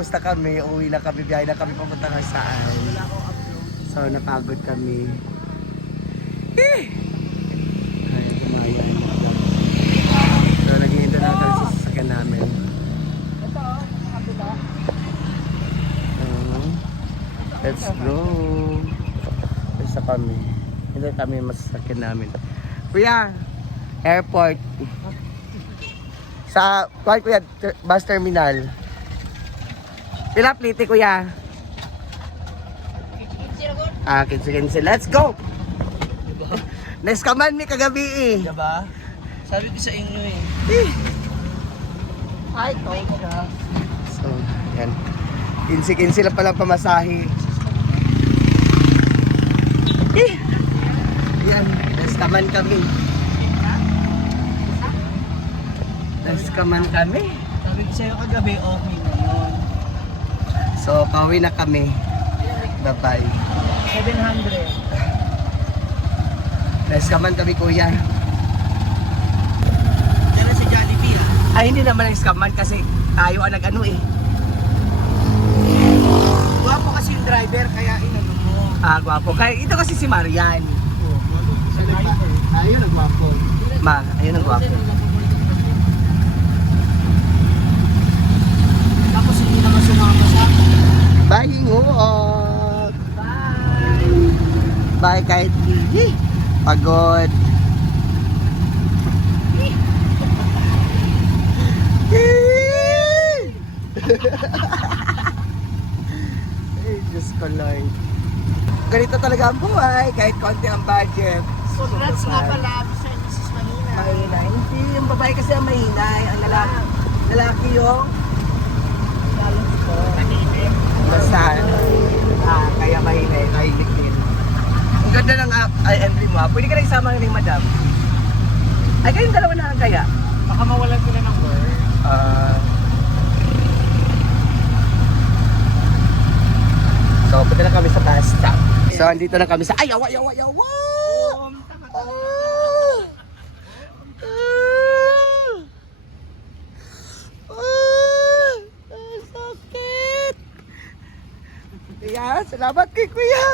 tapos na kami, uwi na kami, biyahe na kami papunta ng saan. So, napagod kami. Ay, kumayan. So, nag-iinto na kami sa sasakyan namin. Let's go. Basta kami. Hindi kami masasakyan namin. Kuya, airport. Sa, kuya, bus terminal. Pila plite, kuya? 15. Let's go! Neskaman mi kagabi eh. Diba? Sabi ko sa inyo eh. Ay, siya. So, yan. 15 lang pala pamasahe. Yan, neskaman kami. Neskaman kami. Sabi ko sa'yo kagabi, okay na yun. So, pauwi na kami. Bye-bye. 700. Neskaman kami, kuya. Diyan na si Jollibee ah. Ay, hindi naman neskaman kasi tayo ang nag-ano eh. Guwapo kasi yung driver, kaya inano mo. Gwapo. Kaya ito kasi si Marian. Sa driver. Ayun, nagwapo. Ayun ang gwapo. Tapos hindi naman sumama sa akin. Bye, Hinguok! Bye! Bye, kahit pagod. Ay, Diyos ko, Lord. Ganito talaga ang buhay, kahit konti ang budget. Congrats nga pala sa Mrs. Manina. Mahina. Hindi, yung babae kasi ang mahina. Ang lalaki yung basta, kaya mahina, mahilig din. Ang ganda ng entry mo. Pwede ka na isama ng madam. Ay, kayong dalawa na lang kaya. Baka mawalan sila ng work. So, punta na kami sa bus stop. So, andito na kami sa... Ay, yawa! Sakit! Kuya, salamat kay kuya!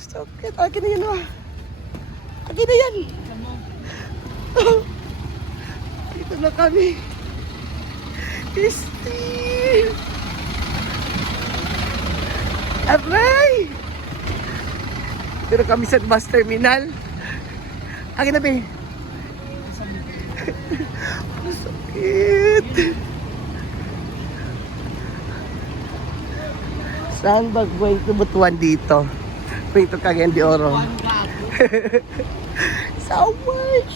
Sakit! Akin na yan, Akin na yan! Dito na kami. Steve! Aray! Pero kami sa bus terminal. Akin na, be. Sakit. Saan ba going to Butuan dito? Going to Cagayan de Oro. So much!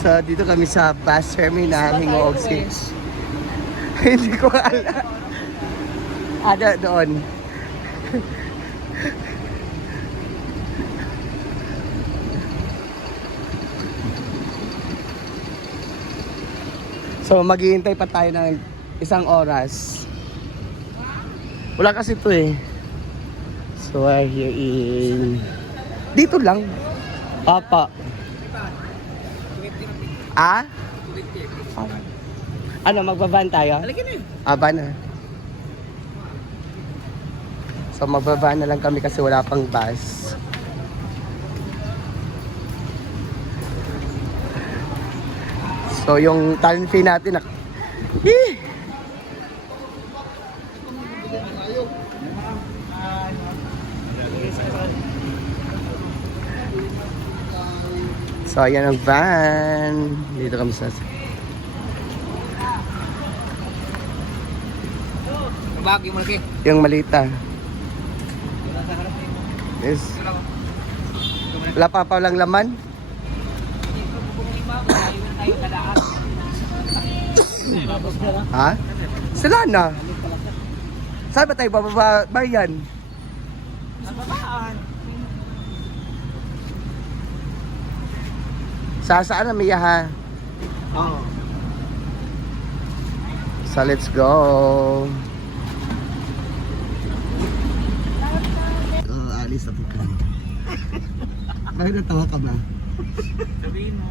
So, dito kami sa bus terminal, Hingoog City. Hindi ko alam. Doon. So, maghihintay pa tayo ng 1 oras. Wala kasi ito eh. So, we're here in... Dito lang. Papa. Ano, magbaban tayo? Halika na eh. Van na. So magbaban na lang kami kasi wala pang bus. So yung talent fee natin So ayan ang van. Dito kami sa Bagay mo lagi. yung malita. Yes. Wala pa lang laman. Ha? Sila na. Saan ba tayo babayan? Saan na Mia ha? Oo. So let's go. Alis na po kami. Bakit natawa ka ba? Sabihin mo.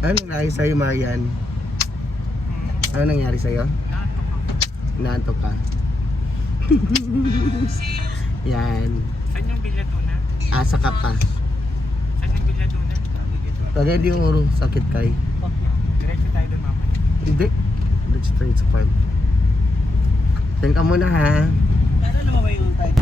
Ano nangyari sa'yo, Marian? Ano nangyari sa'yo? Inaantok ka? Yan. Saan yung Villadona? Asa ka pa. Saan yung Villadona? Kaya hindi yung uro, sakit kay. Diretso tayo doon mamaya. Hindi. Let's try sa farm. Diyan ka muna ha. Paano naman ba yung tayo?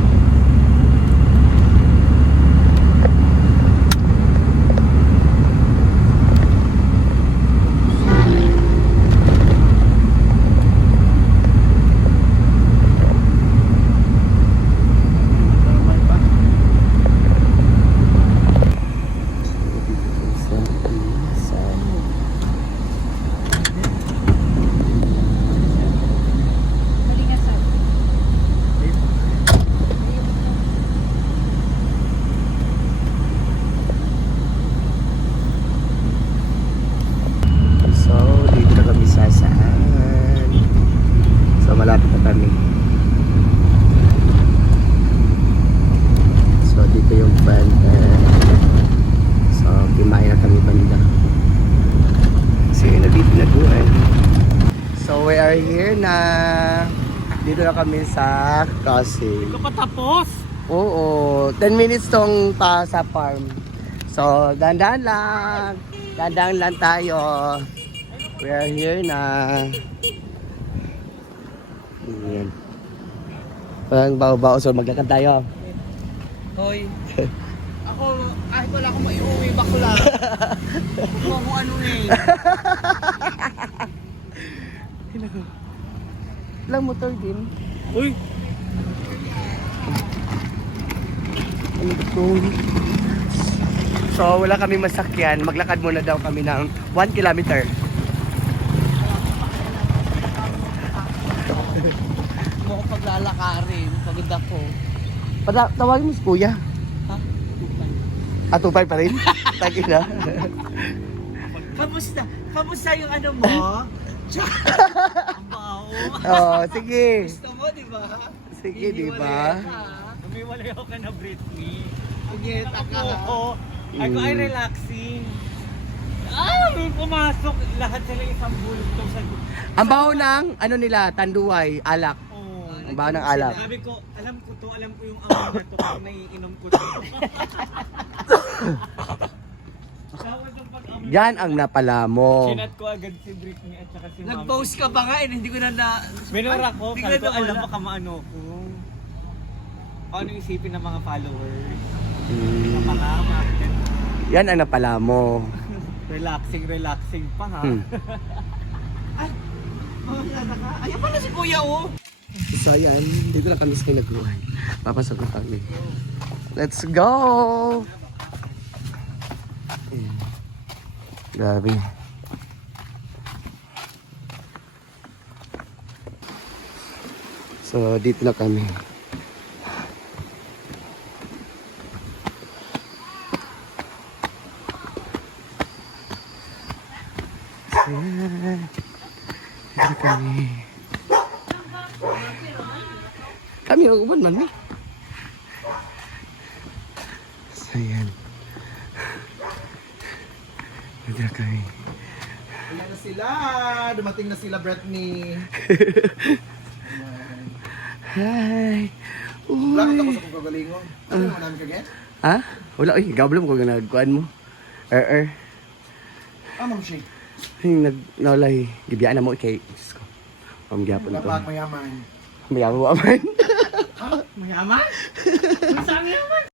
So, dito na kami sa saan. So, malapit na kami. So, dito yung van. So, pimahin na kami banda. Kasi nandito na doon. So, we are here na. Dito na kami sa crossing. Ito pa tapos? Oo, 10 minutes tong pa sa farm. So, dandan lang. Dandan lang tayo. We are here na. Ayan. Parang bao-bao. So, maglakad tayo. Hoy. Ako, kahit wala akong maiuwi, bakla. Kung mo ano eh. Lang motor din. Uy! Ano to? So, wala kami masakyan. Maglakad muna daw kami ng 1 kilometer. Mo ko paglalakarin, pagod ako. Tawagin mo si kuya. Ha? Ah, 2.5 pa rin? Tagi na. Kamusta? Kamusta yung ano mo? Ang bao. Oh, sige. Gusto mo, di ba? Sige, di ba? Umiwalay ako ka na Britney. Punyeta ka. Oo. Ay ko ay relaxing. May pumasok. Lahat sila isang bulto sa... Ang baho ng, ano nila, tanduay, alak. Oh. Ang baho ng alak. Sabi ko, alam ko yung amoy na to kung naiinom ko to. Tawag ang pag-amoy. Yan ang napala mo. Sinat ko agad si Britney at saka si Mami. Nag-post ka pa nga eh, hindi ko na Minura ko, Hindi ko sabi ko, na alam nawala. mo kamaano ko. Paano isipin ng mga followers? Hmm. Mga market. Yan ang napala mo. Relaxing pa ha. Mamaya ka. Ayan pala si Kuya oh. So yan, dito lang kami sa Kinaguhan. Papasok na kami. Let's go! Ayan. Grabe. So dito na kami. Ayan. Dito na kami. Kami uban man eh. So yan. Dito na kami. Ayan na sila. Dumating na sila, Britney. Hi! Bakit ako Uy! sa kagalingon? Ano mo namin kagaya? Ha? Wala, uy, gablam ko nagkuhan mo. Ma'am Shake. Yung naulay, gibiyaan na mo kay Diyos ko. Pamgyapon to. Kapag mayaman. Mayaman mo aman. Mayaman? Saan yaman?